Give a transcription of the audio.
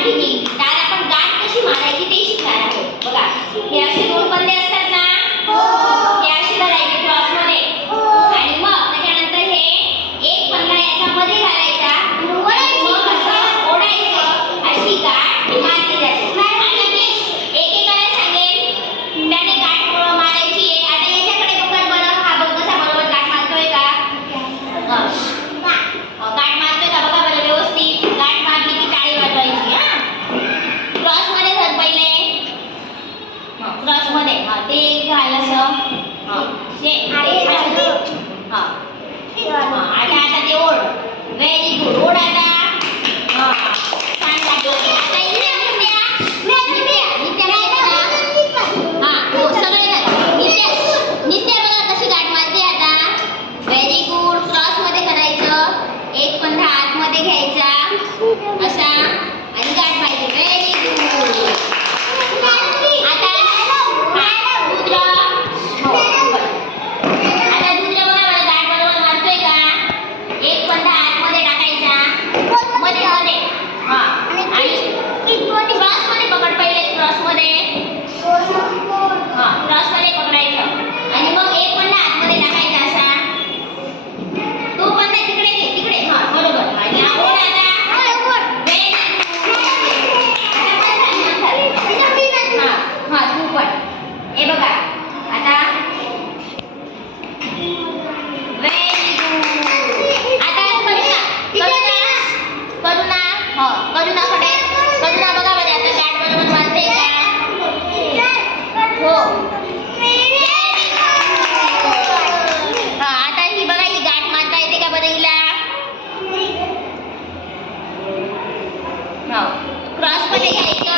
मांडीची तर आपण गाठ कशी मारायची ते शिकणार आहोत. बघा हे असे दोन पल्ले असतात ना, हे असे धरायचे क्रॉस मध्ये आणि मग त्याच्यानंतर हे एक पल्ला याच्या मध्ये घालायचा आणि मग असं ओढायचं, अशी गाठ मारली जाते. आणि मी एकेकाला सांगेन त्याने गाठ मारायची आहे. आता याच्याकडे बघा बरं, हा बघ कसा बरोबर गाठ मारतोय का, गाठ मारतोय का बघा बरं व्यवस्थित. गाठ मारली की टाळी वाजवायची. हा क्रॉस मध्ये धर पहिले, क्रॉस मध्ये ते घालायचं. ते आता ते ओढ. Very good. ओढ आता. छान लागलं. आता इथे नित्या बघा कशी गाठ मारते आता. Very good. क्रॉस मध्ये करायचं, एक पंधा आत मध्ये घ्यायचा असा आणि गाठ मारायची. Very good. आता दुसरं. आता दुसरं बघा बरं गाठ बरोबर मारतोय का. एक पंधा आत मध्ये टाकायचा मध्ये मध्ये आणि क्रॉस मध्ये पकड पहिले. क्रॉस मध्ये क्रॉस मध्ये पकडायचं आणि मग एक पंधा आत मध्ये टाकायचा असा. तो पंधा तिकडे घे, तिकडे. बरोबर. आणि ओढ आता. तू पण हे बघा आता. Very good. आता करुणाकडे करुणा बघा बरं आता गाठ बरोबर मारते का. हो. आता ही बघा ही गाठ मारता येते का बरं हिला. क्रॉस मध्ये घ्यायचं